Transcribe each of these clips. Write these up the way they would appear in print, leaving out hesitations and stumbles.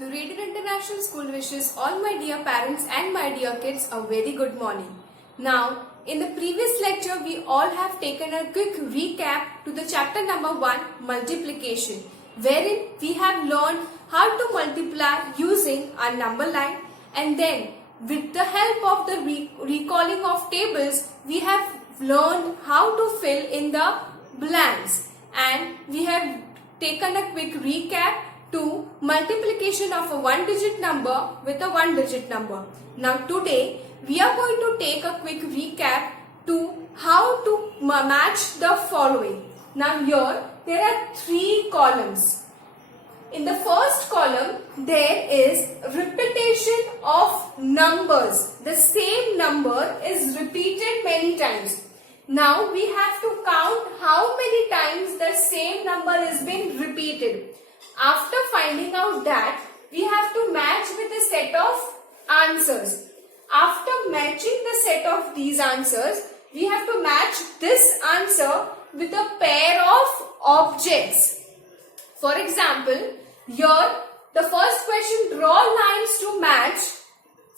The Radiant International School wishes all my dear parents and my dear kids a very good morning. Now, in the previous lecture, we all have taken a quick recap to the chapter number 1, multiplication, wherein we have learned how to multiply using a number line, and then with the help of the recalling of tables, we have learned how to fill in the blanks, and we have taken a quick recap to multiplication of a one-digit number with a one-digit number. Now today we are going to take a quick recap to how to match the following. Now here there are 3 columns. In the first column there is repetition of numbers. The same number is repeated many times. Now we have to count how many times the same number is being repeated. After finding out that, we have to match with a set of answers. After matching the set of these answers, we have to match this answer with a pair of objects. For example, here the first question, draw lines to match.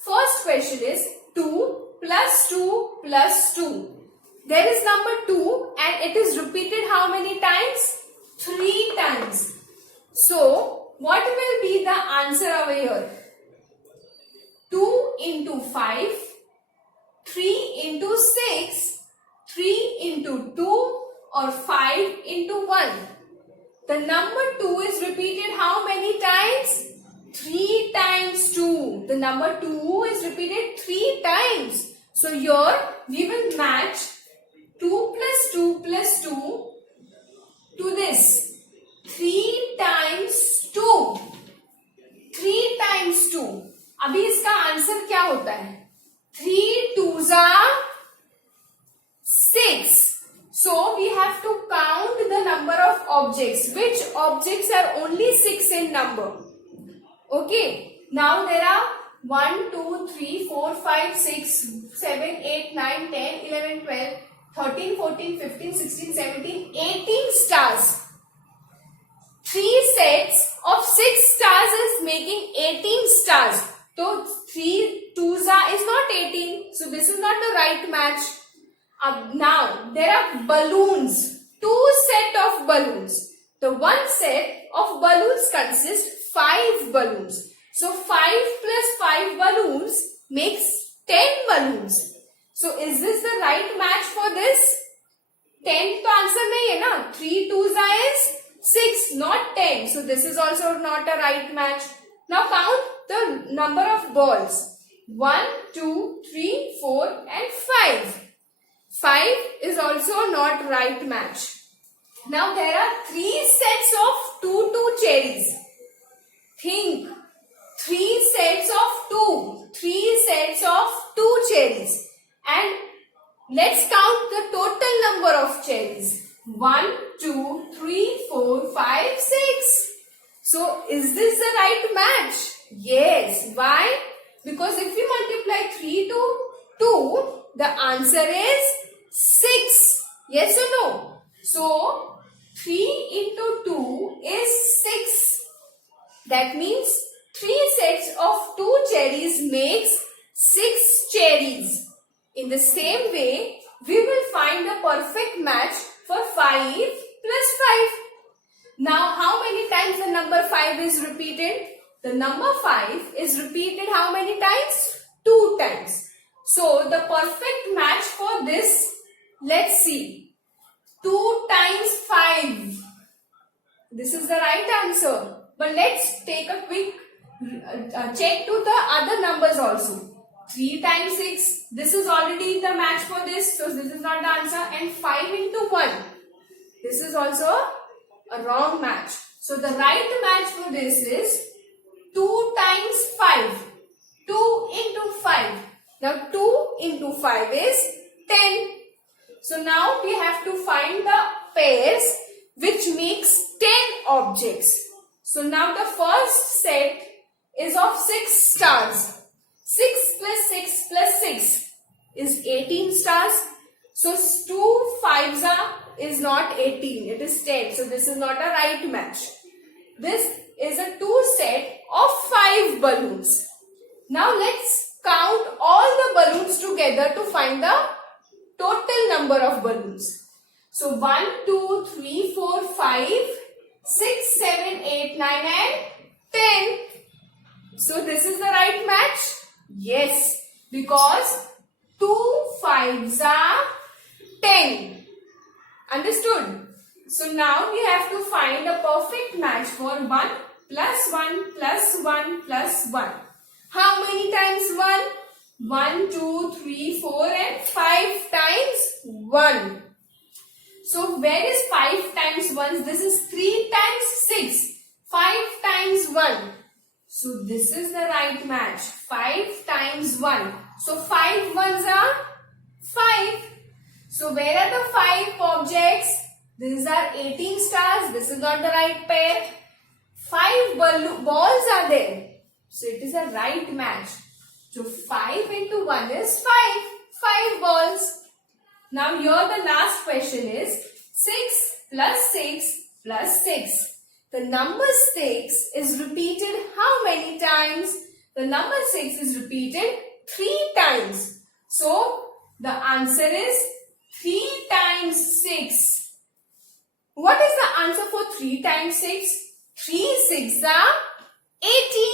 First question is 2 plus 2 plus 2. There is number 2 and it is repeated how many times? 3 times. So, what will be the answer over here? 2 into 5, 3 into 6, 3 into 2 or 5 into 1. The number 2 is repeated how many times? 3 times 2. The number 2 is repeated 3 times. So, here we will match 2 plus 2 plus 2 to this. 3 times 2. 3 times 2. अभी इसका answer क्या होता है? 3 twos are 6. So we have to count the number of objects. Which objects are only 6 in number? Okay. Now there are 1, 2, 3, 4, 5, 6, 7, 8, 9, 10, 11, 12, 13, 14, 15, 16, 17, 18 stars. 3 sets of 6 stars is making 18 stars. So 3 twos are is not 18. So this is not the right match. Now there are balloons. 2 set of balloons. The one set of balloons consists 5 balloons. So 5 plus 5 balloons makes 10 balloons. So is this the right match for this? 10 तो answer नहीं है ना. 3 twos is 6, not 10. So this is also not a right match. Now count the number of balls. 1, 2, 3, 4 and 5. 5 is also not right match. Now there are 3 sets of 2 cherries. Think. 3 sets of 2. 3 sets of 2 cherries. And let's count the total number of cherries. 1, 2, 3, 4, 5, 6. So, is this the right match? Yes. Why? Because if we multiply 3 to 2, the answer is 6. Yes or no? So, 3 into 2 is 6. That means 3 sets of 2 cherries makes 6 cherries. In the same way, we will find a perfect match for 5 plus 5. Now, how many times the number 5 is repeated? The number 5 is repeated how many times? 2 times. So, the perfect match for this, let's see. 2 times 5. This is the right answer. But let's take a quick check to the other numbers also. 3 times 6. This is already the match for this. So, this is not the answer. And 5 into 1. This is also a wrong match. So, the right match for this is 2 times 5. 2 into 5. Now, 2 into 5 is 10. So, now we have to find the pairs which makes 10 objects. So, now the first set is of 6 stars. 6 plus 6 plus 6 is 18 stars. So 2 5s is not 18, it is 10. So this is not a right match. this is a two set of 5 balloons. Now let's count all the balloons together to find the total number of balloons. So 1, 2, 3, 4, 5, 6, 7, 8, 9 and 10. So this is the right match? Yes, because 2 5s are 10. Understood? So now we have to find a perfect match for 1 plus 1 plus 1 plus 1. How many times 1? 1, 2, 3, 4 and 5 times 1. So where is 5 times 1? This is 3 times 6. 5 times 1. So this is the right match. 5 times 1. So 5 ones are 5. So where are the 5 objects? These are 18 stars. This is not the right pair. 5 balls are there. So it is a right match. So 5 into 1 is 5. 5 balls. Now here the last question is 6 plus 6 plus 6. The number 6 is repeated how many times? The number 6 is repeated 3 times. So the answer is 3 times 6. What is the answer for 3 times 6? 3 6 are 18.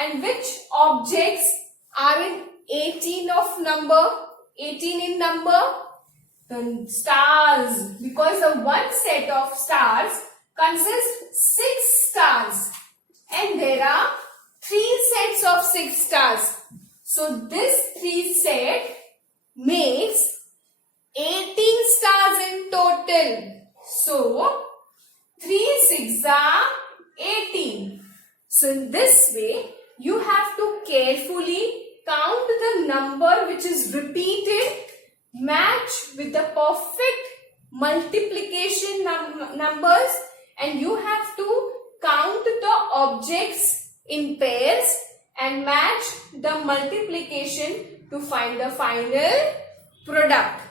And which objects are in 18 of number? 18 in number? The stars. Because the one set of stars consists 6 stars. And there are 3 sets of 6 stars. So this 3 set makes 18 stars in total. So 3 6 are 18. So in this way, you have to carefully count the number which is repeated, match with the perfect multiplication numbers, and you have to count the objects in pairs and match the multiplication to find the final product.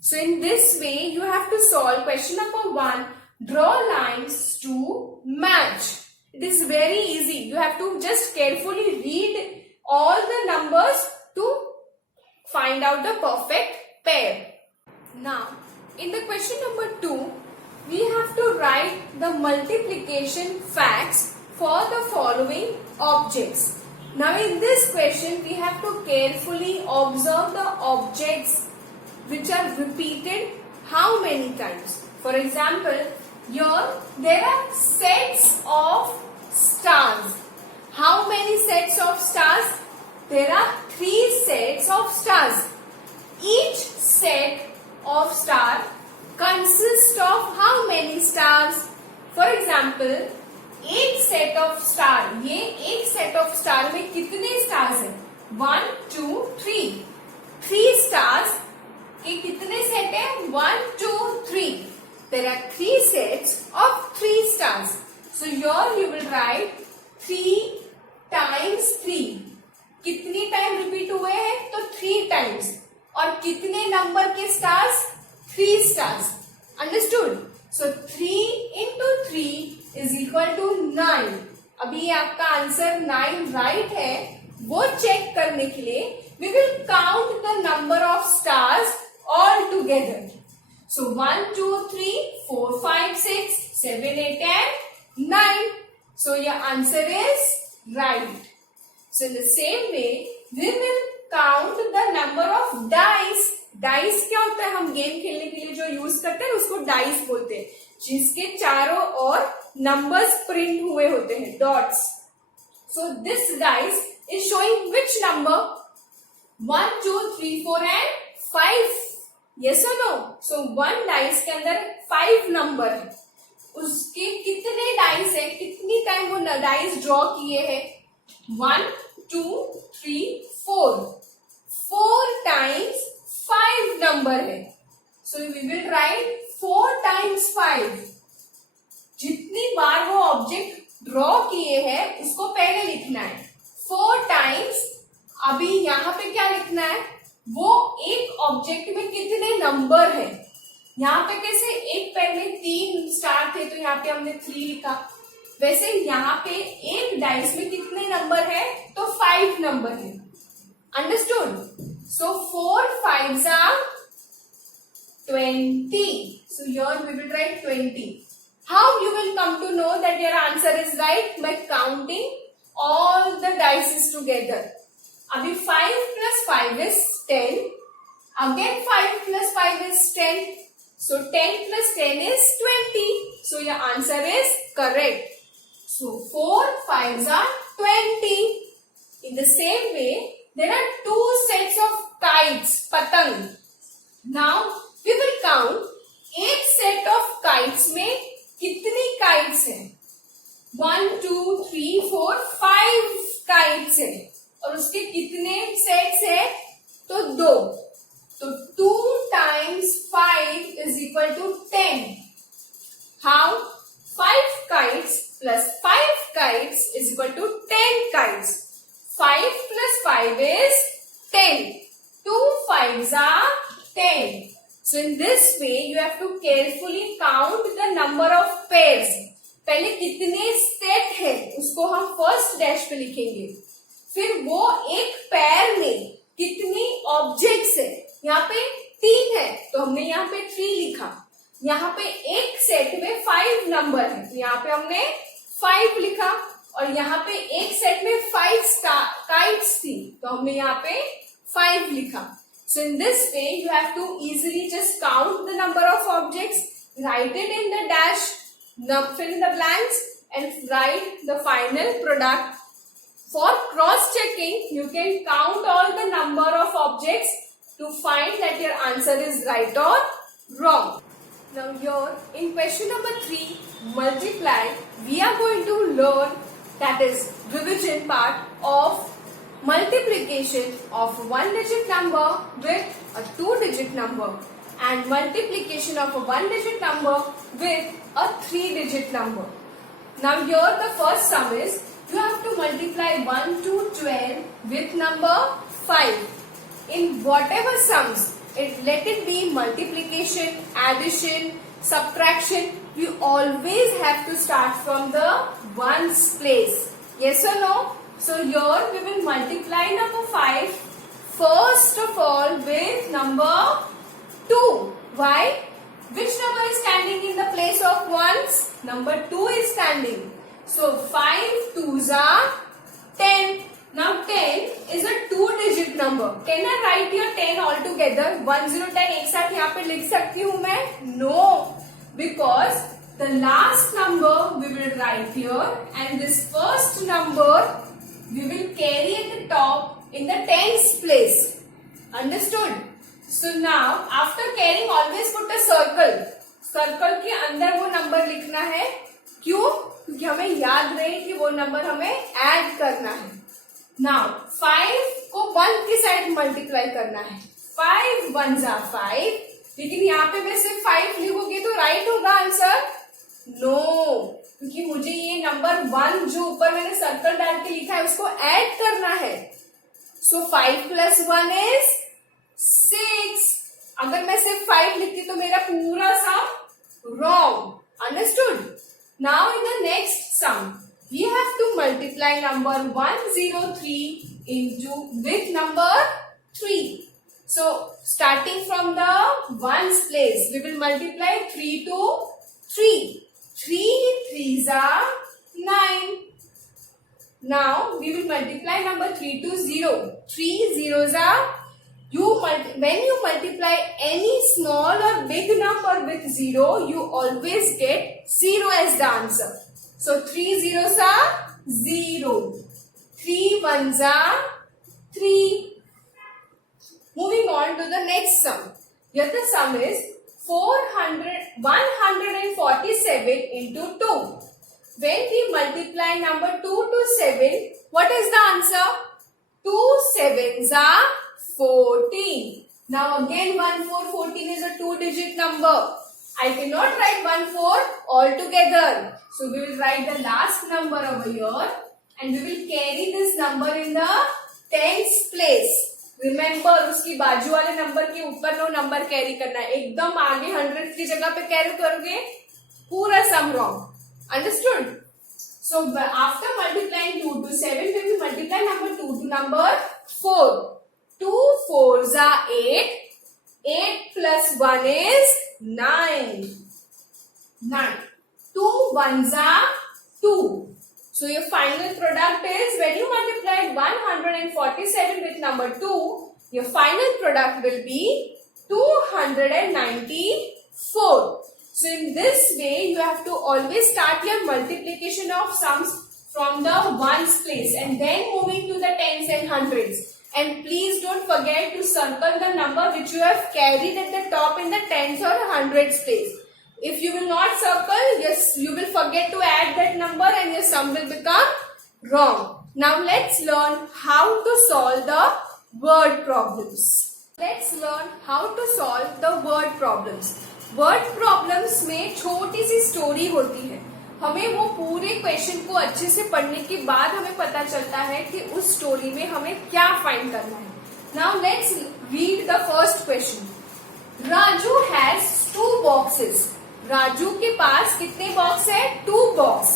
So in this way, you have to solve question number 1, draw lines to match. It is very easy. You have to just carefully read all the numbers to find out the perfect pair. Now, in the question number 2, we have to write the multiplication facts for the following objects. Now, in this question, we have to carefully observe the objects which are repeated how many times. For example, here there are sets of stars. How many sets of stars? There are 3 sets of stars. Each set of star consists of how many stars? For example, एक set of star, ये एक set of star में कितने stars हैं? 1, 2, 3. 3 stars के कितने set है? 1, 2, 3. There are 3 sets of 3 stars. So here you will write 3 times 3. कितनी टाइम रिपीट हुए हैं? तो 3 टाइम्स. और कितने नंबर के stars? 3 stars. Understood? So 3 into 3 is equal to 9. अभी आपका आंसर 9 राइट है. वो चेक करने के लिए we will count the number of stars all together. So 1, 2, 3, 4, 5, 6, 7, 8 and 9. So your answer is right. So in the same way, we will count the number of dice. Dice क्या होता है? हम game खेलने के लिए जो यूज करते हैं उसको डाइस बोलते हैं, जिसके चारों ओर नंबर्स प्रिंट हुए होते हैं, dots. So this dice is showing which number? 1, 2, 3, 4 and 5. Yes और नो? सो 1 डाइस के अंदर 5 नंबर है. उसके कितने डाइस है? कितनी टाइम वो डाइस ड्रॉ किए हैं? 1, 2, 3, 4. 4 टाइम्स 5 नंबर है. So we will write 4 times 5. जितनी बार वो ऑब्जेक्ट ड्रॉ किए हैं उसको पहले लिखना है. 4 टाइम्स. अभी यहाँ पे क्या लिखना है? वो एक ऑब्जेक्ट में कितने नंबर है. यहाँ पे कैसे? एक पैर में 3 स्टार थे तो यहाँ पे हमने 3 लिखा. वैसे यहाँ पे एक डाइस में कितने नंबर है, तो 5 नंबर है. Understood. So 4 5s are 20. So here we will write 20. How you will come to know that your answer is right? By counting all the dice together. अभी 5 plus 5 is 10. Again 5 plus 5 is 10. So 10 plus 10 is 20. So your answer is correct. So 4 5s are 20. In the same way, there are 2 sets of kites, patang. Now we will count एक set of kites में कितनी kites है. 1 2 3 4 5 kites है. और उसके कितने sets है, तो 2. तो 2 times 5 is equal to 10. How? 5 kites plus 5 kites is equal to 10 kites. 5 plus 5 is 10. 2 5s are 10. So in this way you have to carefully count the number of pairs. पहले कितने set है उसको हम first dash पे लिखेंगे. फिर वो एक पेयर में कितनी ऑब्जेक्ट्स है. यहाँ पे 3 है तो हमने यहाँ पे 3 लिखा. यहाँ पे एक सेट में 5 नंबर है तो यहाँ पे हमने 5 लिखा. और यहाँ पे एक सेट में 5 काइट्स थी तो हमने यहाँ पे 5 लिखा. So in this way you have to easily just count the number of objects, write it in the dash, fill in the blanks and write the final product. For cross checking you can count all the number of objects to find that your answer is right or wrong. Now here in question number 3 multiply we are going to learn that is division part of multiplication of 1-digit number with a 2-digit number and multiplication of a 1-digit number with a 3-digit number. Now here the first sum is you have to multiply 1 to 12 with number 5. In whatever sums, let it be multiplication, addition, subtraction, you always have to start from the ones place. Yes or no? So here we will multiply number 5 first of all with number 2. Why? Which number is standing in the place of ones? Number 2 is standing. So 5 2s are 10. Now 10 is a 2-digit number. Can I write your 10 all together? 1 0 10 एक साथ यहाँ पे लिख सकती हूँ मैं? No, because the last number we will write here and this first number we will carry at the top in the tens place. Understood? So now after carrying always put a circle. Circle के अंदर वो number लिखना है. क्यों? क्योंकि हमें याद रहे कि वो नंबर हमें ऐड करना है. Now 5 को 1 की साइड मल्टीप्लाई करना है. 5 1s are 5. लेकिन यहाँ पे मैं सिर्फ 5 लिखोगे तो राइट होगा आंसर? नो, क्योंकि मुझे ये नंबर 1 जो ऊपर मैंने सर्कल डाल के लिखा है उसको ऐड करना है. सो 5 plus 1 is 6. अगर मैं सिर्फ 5 लिखती तो मेरा पूरा sum wrong. Understood? Now in the next sum we have to multiply number 103 into with number 3. So starting from the ones place we will multiply 3 to 3. 3 3s are 9. Now we will multiply number 3 to 0. 3 zeros are when you multiply any small or big number with 0 you always get 0 as the answer. So 3 zeros are 0. 3 1s are 3. Moving on to the next sum. Here the sum is 147 into 2. When we multiply number 2 to 7, what is the answer? 2 7s are 14. Now again 1 4 14 is a 2-digit number. I cannot write 1 4 all together. So we will write the last number over here and we will carry this number in the tens place. Remember उसकी बाजू वाले number के ऊपर no number carry करना है. एकदम आगे 100 की जगह पे कैरी करोगे पूरा sum wrong. Understood? So after multiplying 2 to 7, we will multiply number 2 to number 4. 2 4s are 8. 8 plus 1 is 9. 9. 2 1s are 2. So your final product is, when you multiply 147 with number 2, your final product will be 294. So in this way, you have to always start your multiplication of sums from the ones place and then moving to the tens and hundreds. And please don't forget to circle the number which you have carried at the top in the tens or hundreds place. If you will not circle, yes, you will forget to add that number and your sum will become wrong. Now let's learn how to solve the word problems. Let's learn how to solve the word problems. Word problems में छोटी सी story होती है. हमें वो पूरे question को अच्छे से पढ़ने के बाद हमें पता चलता है कि उस स्टोरी में हमें क्या फाइंड करना है. Now let's read the first question. Raju has 2 boxes. Raju के पास कितने बॉक्स है? 2 box.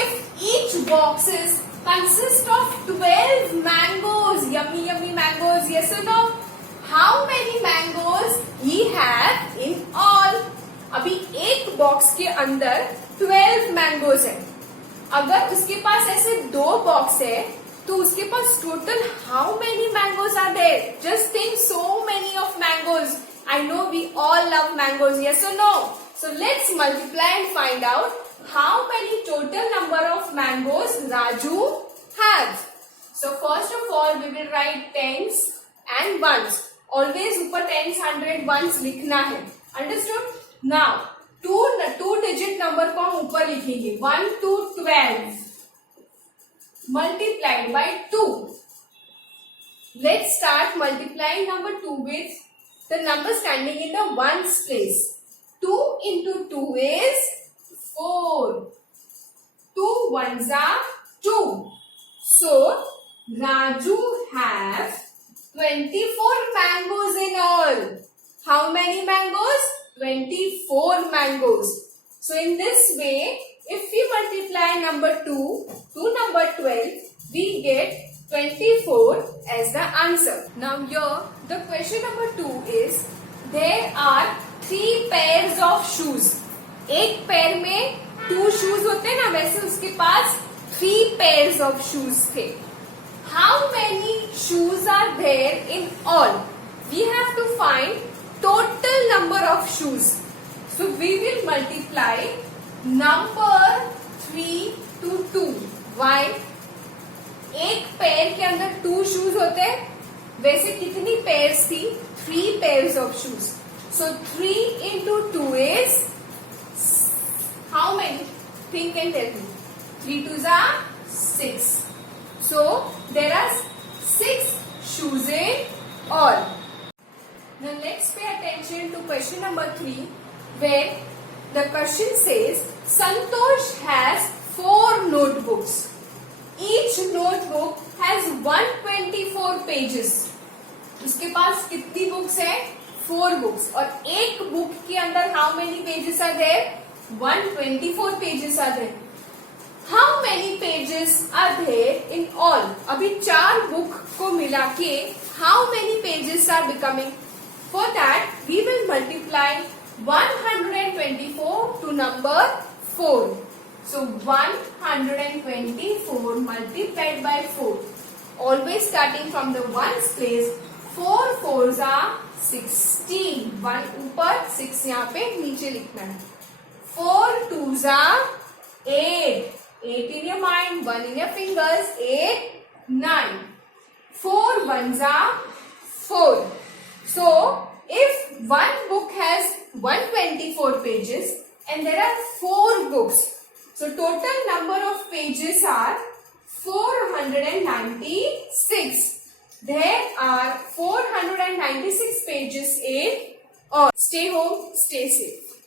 If each boxes consist of 12 mangoes, yummy yummy mangoes, yes और no? How many mangoes he have in all? अभी एक बॉक्स के अंदर 12 मैंगोज है. अगर उसके पास ऐसे 2 बॉक्स है तो उसके पास total how many mangoes are there? Just think, so many of mangoes. I know we all love mangoes, yes और no? So let's multiply and find out how many total number of mangoes Raju have. So first of all we will write tens and ones. Always ऊपर tens, 100, ones लिखना है. Understood? Now two digit number को हम ऊपर लिखेंगे. 1 to 12 multiplied by 2. Let's start multiplying number 2 with the number standing in the ones place. 2 into 2 is 4. 2 ones are 2. So Raju have 24 mangoes in all. How many mangoes? 24 mangoes. So in this way, if we multiply number 2 to number 12, we get 24 as the answer. Now here, the question number 2 is, there are 3 pairs of shoes. एक पैर में 2 shoes होते हैं ना, वैसे उसके पास 3 pairs of shoes थे. How many shoes are there in all? We have to find total number of shoes. So we will multiply number 3 to 2. Why? एक पैर के अंदर 2 shoes होते हैं. वैसे कितनी pairs थी? 3 pairs of shoes. So 3 into 2 is how many? Think and tell me. 3 2s are 6. So there are 6 shoes in all. Now let's pay attention to question number 3, where the question says Santosh has 4 notebooks. Each notebook has 124 pages. उसके पास कितनी books है? 4 books. और एक book के अंदर how many pages are there? 124 pages are there. How many pages are there in all? अभी 4 book को मिला के how many pages are becoming? For that, we will multiply 124 to number 4. So 124 multiplied by 4. Always starting from the ones place. 4 4s are 16. 1 ऊपर, 6 यहाँ पे नीचे लिखना है. 4 2s are 8. 8 in your mind, 1 in your fingers, 8, 9. 4 1s are 4. So, if one book has 124 pages and there are 4 books, so total number of pages are 496. There are 496 pages in all. Stay home, stay safe.